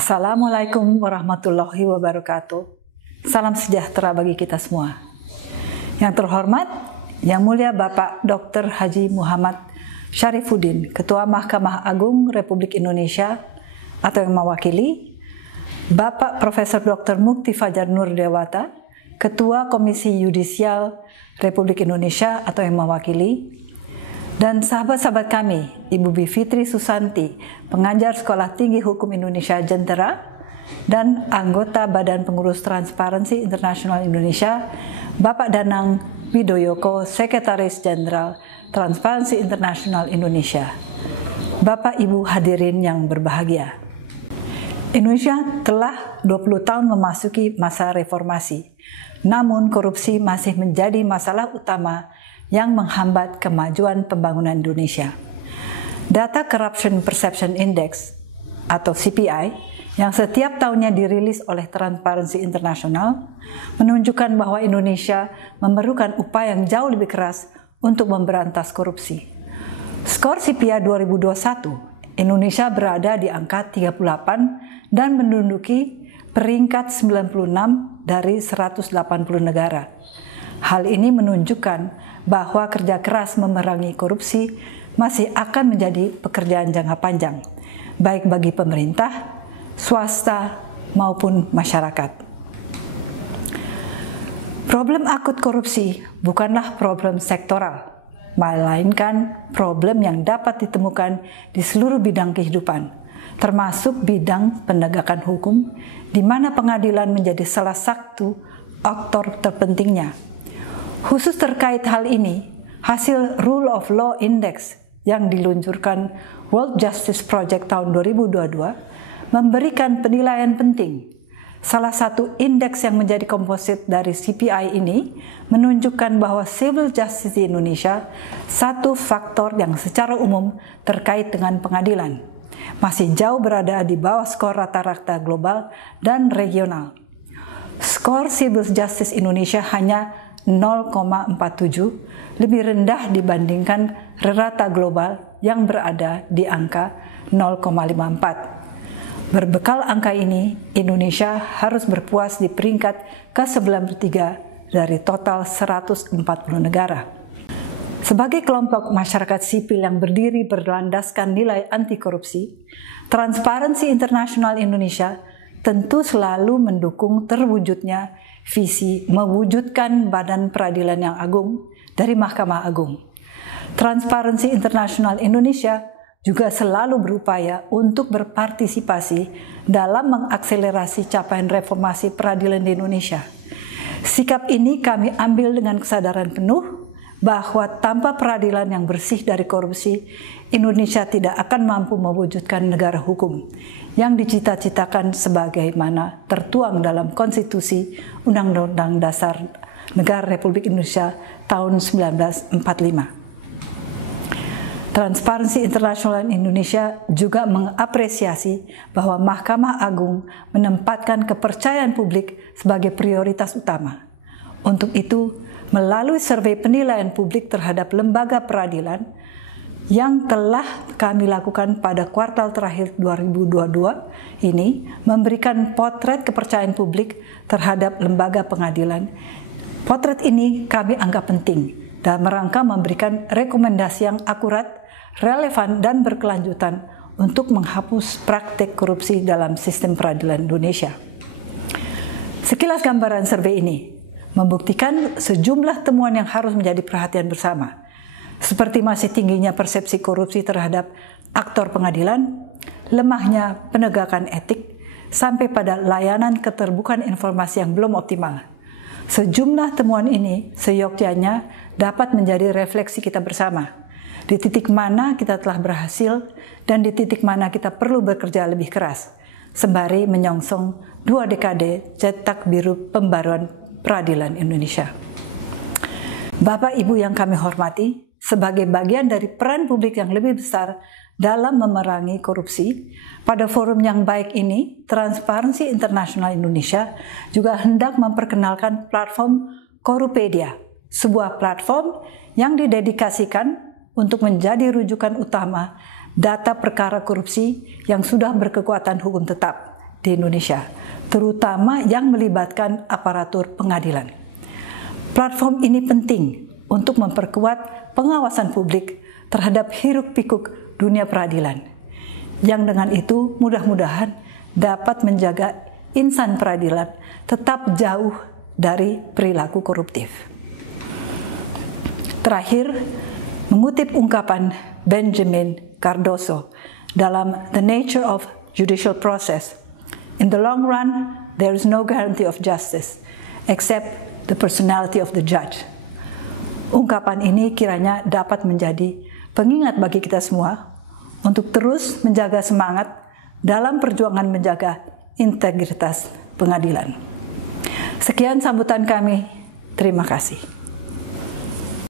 Assalamualaikum warahmatullahi wabarakatuh. Salam sejahtera bagi kita semua. Yang terhormat, Yang Mulia Bapak Dr. Haji Muhammad Syarifuddin, Ketua Mahkamah Agung Republik Indonesia atau yang mewakili, Bapak Profesor Dr. Mukti Fajar Nurdewata, Ketua Komisi Yudisial Republik Indonesia atau yang mewakili, dan sahabat-sahabat kami, Ibu Bivitri Susanti, pengajar Sekolah Tinggi Hukum Indonesia Jentera, dan anggota Badan Pengurus Transparansi Internasional Indonesia, Bapak Danang Widoyoko, Sekretaris Jenderal Transparansi Internasional Indonesia. Bapak Ibu hadirin yang berbahagia. Indonesia telah 20 tahun memasuki masa reformasi, namun korupsi masih menjadi masalah utama yang menghambat kemajuan pembangunan Indonesia. Data Corruption Perception Index atau CPI yang setiap tahunnya dirilis oleh Transparansi Internasional menunjukkan bahwa Indonesia memerlukan upaya yang jauh lebih keras untuk memberantas korupsi. Skor CPI 2021, Indonesia berada di angka 38 dan menduduki peringkat 96 dari 180 negara. Hal ini menunjukkan bahwa kerja keras memerangi korupsi masih akan menjadi pekerjaan jangka panjang, baik bagi pemerintah, swasta, maupun masyarakat. Problem akut korupsi bukanlah problem sektoral, melainkan problem yang dapat ditemukan di seluruh bidang kehidupan, termasuk bidang penegakan hukum, di mana pengadilan menjadi salah satu aktor terpentingnya. Khusus terkait hal ini, hasil Rule of Law Index yang diluncurkan World Justice Project tahun 2022 memberikan penilaian penting. Salah satu indeks yang menjadi komposit dari CPI ini menunjukkan bahwa civil justice di Indonesia satu faktor yang secara umum terkait dengan pengadilan, masih jauh berada di bawah skor rata-rata global dan regional. Skor civil justice Indonesia hanya 0,47, lebih rendah dibandingkan rata global yang berada di angka 0,54. Berbekal angka ini, Indonesia harus berpuas di peringkat ke-93 dari total 140 negara. Sebagai kelompok masyarakat sipil yang berdiri berlandaskan nilai anti korupsi, Transparansi Internasional Indonesia tentu selalu mendukung terwujudnya visi mewujudkan Badan Peradilan yang Agung dari Mahkamah Agung. Transparansi Internasional Indonesia juga selalu berupaya untuk berpartisipasi dalam mengakselerasi capaian reformasi peradilan di Indonesia. Sikap ini kami ambil dengan kesadaran penuh bahwa tanpa peradilan yang bersih dari korupsi, Indonesia tidak akan mampu mewujudkan negara hukum yang dicita-citakan sebagaimana tertuang dalam Konstitusi Undang-Undang Dasar Negara Republik Indonesia tahun 1945. Transparansi Internasional Indonesia juga mengapresiasi bahwa Mahkamah Agung menempatkan kepercayaan publik sebagai prioritas utama. Untuk itu, melalui survei penilaian publik terhadap lembaga peradilan yang telah kami lakukan pada kuartal terakhir 2022 ini memberikan potret kepercayaan publik terhadap lembaga pengadilan. Potret ini kami anggap penting dalam rangka memberikan rekomendasi yang akurat, relevan, dan berkelanjutan untuk menghapus praktik korupsi dalam sistem peradilan Indonesia. Sekilas gambaran survei ini membuktikan sejumlah temuan yang harus menjadi perhatian bersama, seperti masih tingginya persepsi korupsi terhadap aktor pengadilan, lemahnya penegakan etik, sampai pada layanan keterbukaan informasi yang belum optimal. Sejumlah temuan ini seyogyanya dapat menjadi refleksi kita bersama, di titik mana kita telah berhasil dan di titik mana kita perlu bekerja lebih keras, sembari menyongsong 2 dekade cetak biru pembaruan peradilan Indonesia. Bapak Ibu yang kami hormati, sebagai bagian dari peran publik yang lebih besar dalam memerangi korupsi, pada forum yang baik ini, Transparansi Internasional Indonesia juga hendak memperkenalkan platform Korupedia, sebuah platform yang didedikasikan untuk menjadi rujukan utama data perkara korupsi yang sudah berkekuatan hukum tetap di Indonesia, terutama yang melibatkan aparatur pengadilan. Platform ini penting untuk memperkuat pengawasan publik terhadap hiruk-pikuk dunia peradilan, yang dengan itu mudah-mudahan dapat menjaga insan peradilan tetap jauh dari perilaku koruptif. Terakhir, mengutip ungkapan Benjamin Cardoso dalam The Nature of Judicial Process, "In the long run, there is no guarantee of justice except the personality of the judge." Ungkapan ini kiranya dapat menjadi pengingat bagi kita semua untuk terus menjaga semangat dalam perjuangan menjaga integritas pengadilan. Sekian sambutan kami. Terima kasih.